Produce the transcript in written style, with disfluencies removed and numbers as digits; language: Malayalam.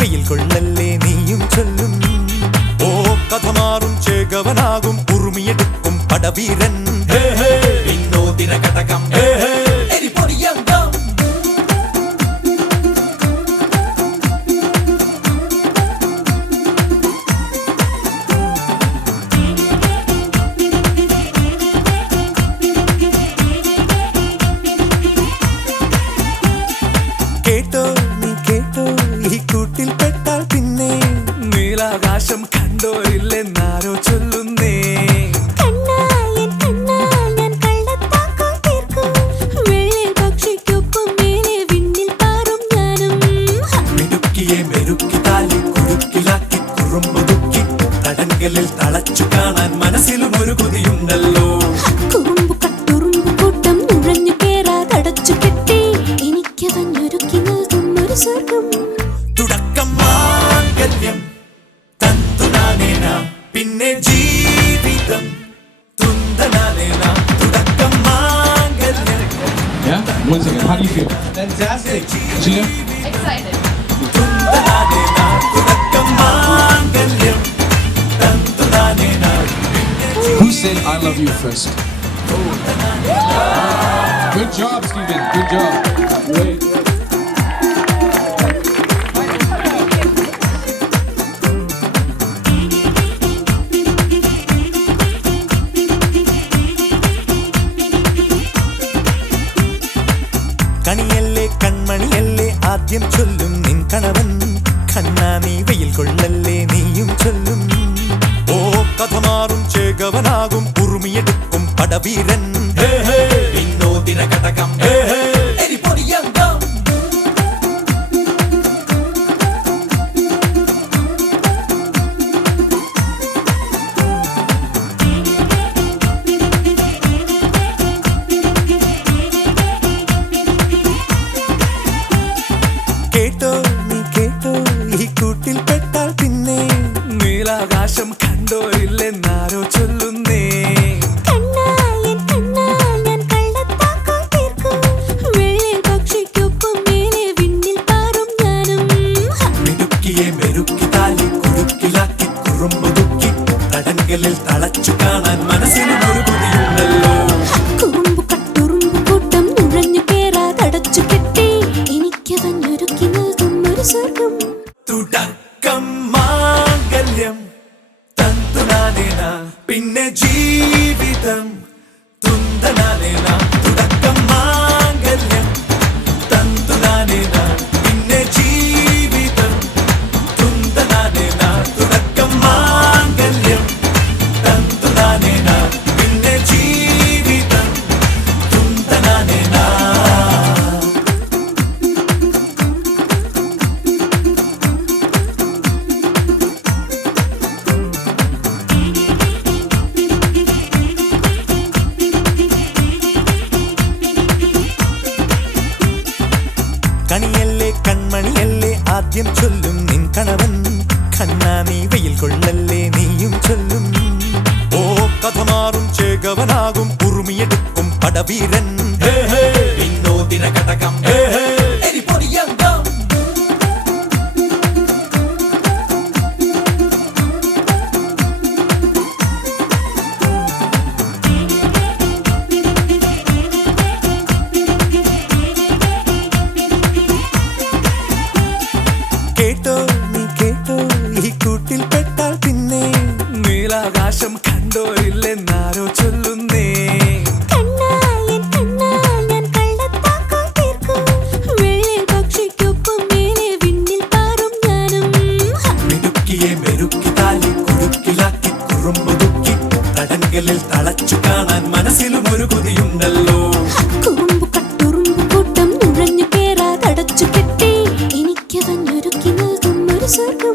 വെയിൽ കൊള്ളല്ലേ നീയും ചൊല്ലും. ഓ കഥ മാറും ചേകവനാകും ഉറുമിയെടുക്കും പടവീരൻ. വിനോദിന ഘടകം നീലാകാശം കണ്ടോ ഇല്ലെന്നാരോ ചൊല്ലുന്നേ. തടങ്കലിൽ തളച്ചു കാണാൻ മനസ്സിലും ഒരു കൊതിയുണ്ടല്ലോ. കൂട്ടം നുഴഞ്ഞു കേറാതടച്ചു കെട്ടി എനിക്ക് തന്നൊരുക്കി നൽകും ഒരു സ്വർഗം. തുടക്കം മാംഗല്യം തന്തുനാനേന പിന്നെ ജീവിതം തുന്തനാനേന. തുടക്കം മാംഗല്യം. Yeah? One second. How do you feel? Fantastic. Gina? Excited. തുന്തനാനേന തുടക്കം മാംഗല്യം തന്തുനാനേന. Who said I love you first? Good job, Stephen. Good job. Great. കണിയല്ലേ കൺമണിയല്ലേ ആദ്യം ചൊല്ലും നിൻ കണവൻ. കണ്ണാ നീ വെയിൽ കൊള്ളല്ലേ നീയും ചൊല്ലും. ഓ കഥ മാറും ചേകവനാകും ഉറുമിയെടുക്കും പടവീരൻ. വിനോദിന ഘടകം കേട്ടോ നീ കേട്ടോ ഈ കൂട്ടിൽ പെട്ടാൽ പിന്നെ. നീലാകാശം കണ്ടോ ഇല്ലെന്നാരോ ചൊല്ലുന്നേ. തടങ്കലിൽ തളച്ചു കാണാൻ മനസ്സിലും ഒരു കൊതിയുണ്ടല്ലോ. കൂട്ടം നുഴഞ്ഞു കേറാതടച്ചു കെട്ടി എനിക്ക് തന്നൊരുക്കി നൽകും ഒരു സ്വർഗം. തുടക്കം മാംഗല്യം തന്തുനാനേന പിന്നെ ജീവിതം തുന്തനാനേന. തുടക്കം മാംഗല്യം തന്തുനാനേന പിന്നെ ജീവിതം തുന്തനാനേന. തുടക്കം മാംഗല്യം തന്തുനാനേന പിന്നെ ജീവിതം തുന്തനാനേന. കണിയല്ലേ കൺമണിയല്ലേ ആദ്യം ചൊല്ലും നിൻ കണവൻ. കണ്ണാ നീ വെയിൽ കൊള്ളല്ലേ നീയും ചൊല്ലും. ഓ കഥ മാറും ചേകവനാകും ഉറുമിയെടുക്കും പടവീരൻ. വിനോദിന ഘടകം കേട്ടോ നീ കേട്ടോ ഈ കൂട്ടിൽ പെട്ടാൽ പിന്നെ. നീലാകാശം കണ്ടോ ഇല്ലെന്നാരോ ചൊല്ലുന്നേ. തടങ്കലിൽ തളച്ചു കാണാൻ മനസ്സിലും ഒരു കൊതിയുണ്ടല്ലോ. കൂട്ടം നുഴഞ്ഞു കേറാതടച്ചു കെട്ടി എനിക്ക് തന്നൊരുക്കി നൽകും ഒരു സ്വർഗം.